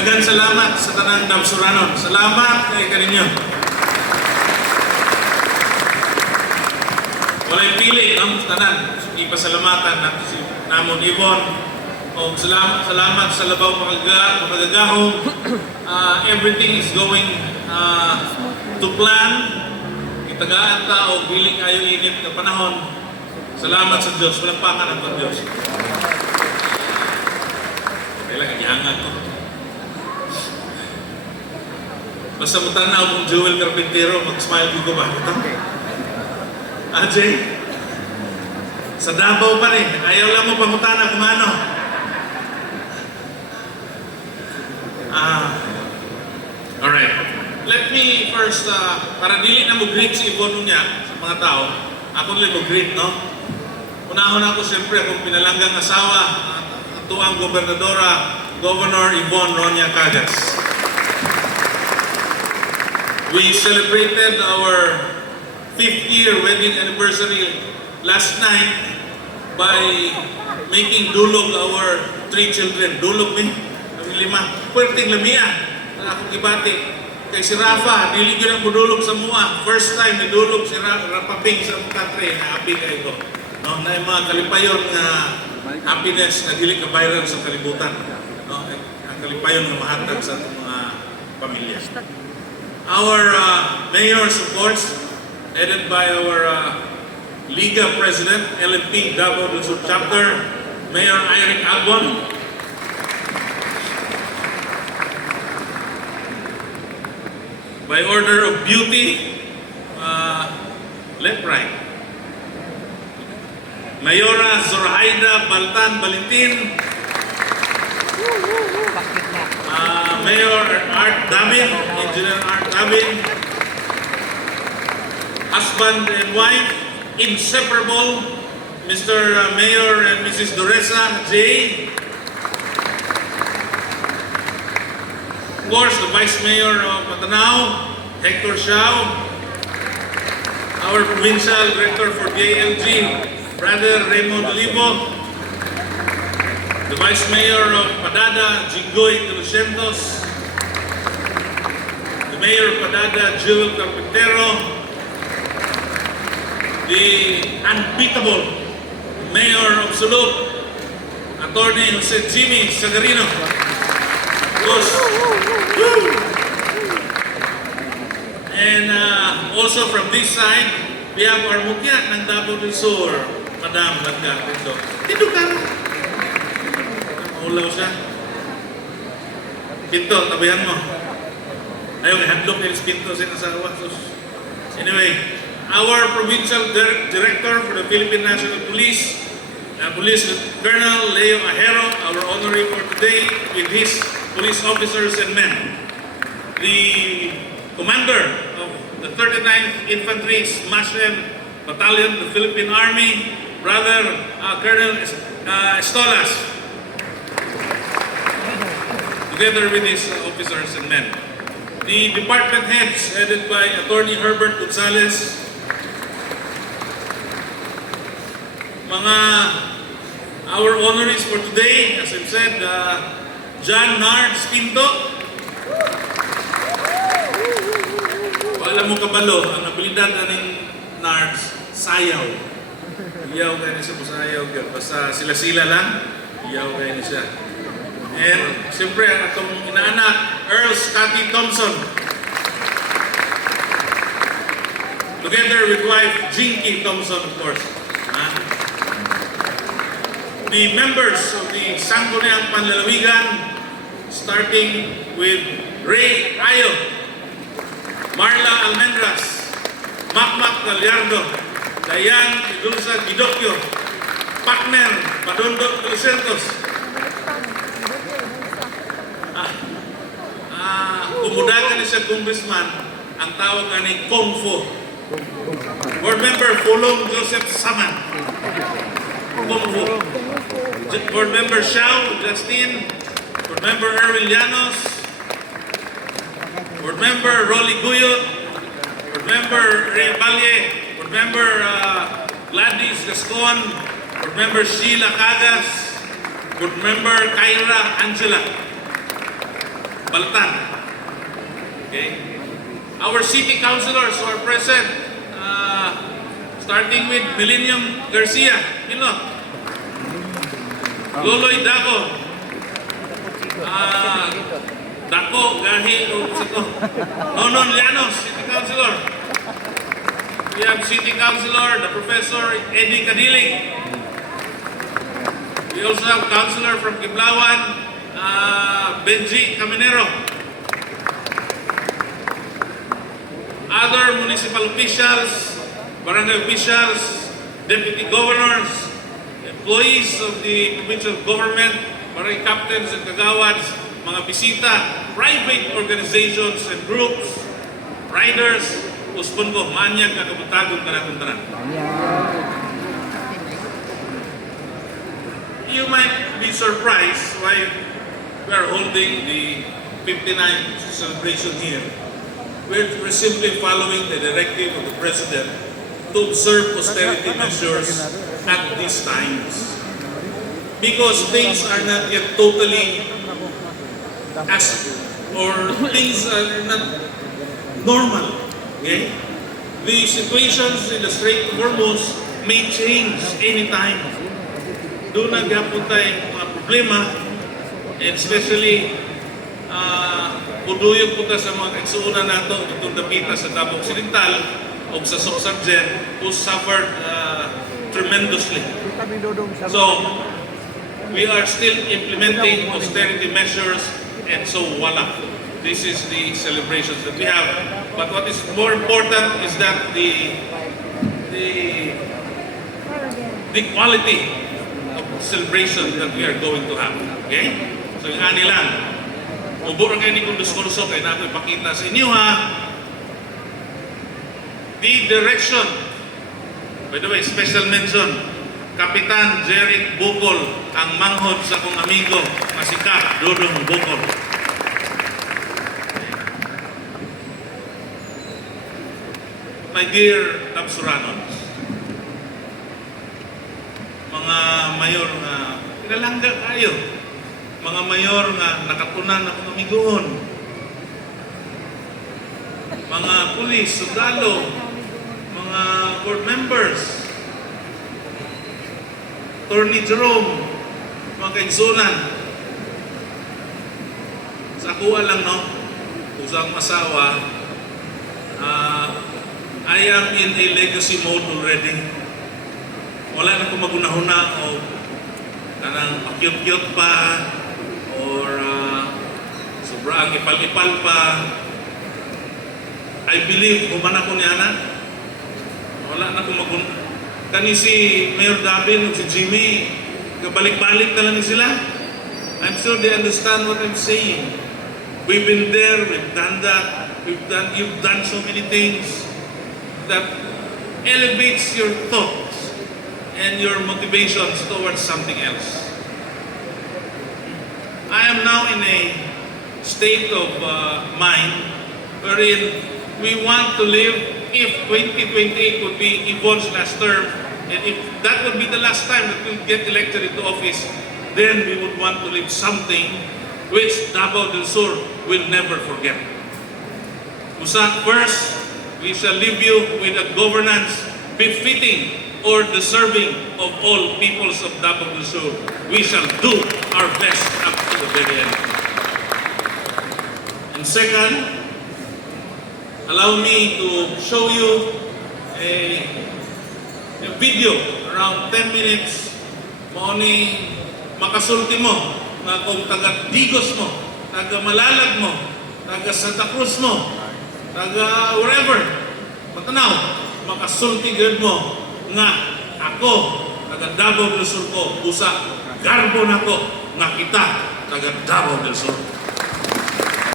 Daghang salamat sa tanang Damsuranon. Salamat kay kaninyo. Walay pili ang tanan. Ipasalamatan natin si Namon Ibon. O salamat sa labaw magagahong. Everything is going to plan. Itagaan ka o biling kayo init na panahon. Salamat sa Diyos. Walang pangalan ng Diyos. Kailangan ihangan ko. Basta mo tanaw kung Joel Carpintero, mag-smile ko ba? Ito? Jay? Sa Davao pa rin. Ayaw lang mo pangutana kung ano. Alright. Let me first, para dili na mo greet si Yvonne niya sa mga tao, ako nila mo greet, no? Unahon ako siyempre akong pinalanggang asawa, tuang gobernadora, Governor Yvonne Ronya Cagas. We celebrated our 5th year wedding anniversary last night by making dulog our 3 children. Dulog min, kami 5. Puwerteng lamia, akong ibati. Kay si Rafa, diligyan ang budulog sa mua. First time nidulog si Rafa Ping sa mga country, happy kayo ko. No, na yung mga kalipayon nga happiness na dili ka viral sa kalibutan. No, ang kalipayon nga mahatag sa mga pamilya. Our mayors, of course, headed by our Liga President, LMP Davao del Sur Chapter, Mayor Eric Albon. By order of beauty, left, right. Mayora Zoraida Baltan Balintin. Mayor Art Damin, Engineer Art Damin, husband and wife, inseparable, Mr. Mayor and Mrs. Doresa J. Of course, the Vice Mayor of Matanao, Hector Xiao, our Provincial Director for JLG, Brother Raymond Olivo, the Vice Mayor of Padada, Jinggoy de los Cientos, the Mayor of Padada, Joel Carpintero, the unbeatable Mayor of Suluk, Attorney Jose Jimmy Sagarino. And also from this side, we have our mukya ng Davao del Sur, Madam Lagga. Dito ka. Ulaw siya. Pinto, tabayan mo. Ayaw, handlock nila pinto sa nasawa. Anyway, our Provincial Director for the Philippine National Police, Police Colonel Leo Ahero, our honorary for today, with his police officers and men. The Commander of the 39th Infantry Smashen Battalion, the Philippine Army, Brother Colonel Estolas, together with his officers and men. The department heads, headed by Attorney Herbert Gonzalez, our honorees for today, as I've said, John Nards Pinto. Alam mo kabalo, ang abilidad na ng Nards, sayaw. Iyaw kayo na siya po sayaw. Basta sila-sila lang, iyaw kayo na siya. And siyempre, atong inaanak, Earl Scotty Thompson. Together with wife, Jinky Thompson, of course. The members of the Sangguniang Panlalawigan, starting with Ray Ayo, Marla Almendras, Makmak Gallardo, Dayan Idulsa Gidokyo, Partner Padondo Lucentos, kumudagan ni siya congressman, ang tawag nga ni Kung Fu. Board Member Fulong Joseph Saman, Kung Fu. Board Member Xiao Justin, Board Member Erwin Llanos, Board Member Rolly Guyot, Board Member Ray Valle, Board Member Gladys Gascon, Board Member Sheila Cagas, Board Member Kyra Angela. Baltan. Okay? Our city councilors who are present, starting with Millennium Garcia, Loloy Daco, Daco, Gahi, Nonon Llanos, City Councilor. We have City Councilor, the Professor Eddie Cadiling. We also have Councilor from Kiblawan, Benji Caminero. Other municipal officials, barangay officials, deputy governors, employees of the provincial government, barangay captains and kagawads, mga bisita, private organizations and groups, riders, uspon ko, manyag kakabutagong kanatong-tanan. You might be surprised why we are holding the 59th celebration here. We're simply following the directive of the President to observe austerity measures at these times. Because things are not yet totally things are not normal. Okay? The situations in the Strait of Hormuz may change anytime. Doon nagyapon tayong mga problema, and especially puduyog po sa mga kaigsuunan nato itong dapita sa Davao Occidental o sa Soxargen who suffered tremendously. So, we are still implementing austerity measures, and so voila. This is the celebrations that we have. But what is more important is that the quality of celebration that we are going to have. Okay? So yung ani lang. Uburo kayo ni kung diskurso kayo na ako ipakita sa inyo ha. The direction, by the way, special mention, Kapitan Jeric Bukol, ang manghod sa kong amigo, masikat, Dudong Bukol. My dear Tapsuranons, mga mayor nga pinalangga kayo, mga mayor nga nakatunan akong amigoon, mga pulis, sundalo, mga board members, Attorney Jerome, mga kaigsunan, sa kuha lang no, usang masawa, I am in a legacy mode already. Wala na kong magunahuna o kanang pakyot-kyot pa or sobrang ipal-ipal pa. I believe, humana ko niya na. Wala na kong magunahuna. Kani si Mayor Davin o si Jimmy, kabalik-balik na lang ni sila. I'm sure they understand what I'm saying. We've been there, we've done that, you've done so many things that elevates your thoughts and your motivations towards something else. I am now in a state of mind wherein we want to live, if 2028 would be Yvonne's last term, and if that would be the last time that we'll get elected into office, then we would want to live something which Davao del Sur will never forget. First, we shall leave you with a governance befitting or deserving of all peoples of Davao del Sur. We shall do our best up to the very end. And second, allow me to show you a video around 10 minutes. Mauni makasulti mo na kung taga Digos mo, taga Malalag mo, taga Santa Cruz mo, taga wherever, matanaw, makasulti gud mo nga ako, taga Davao del Sur ko, usa, garbo na ko, nga kita, taga Davao del Sur.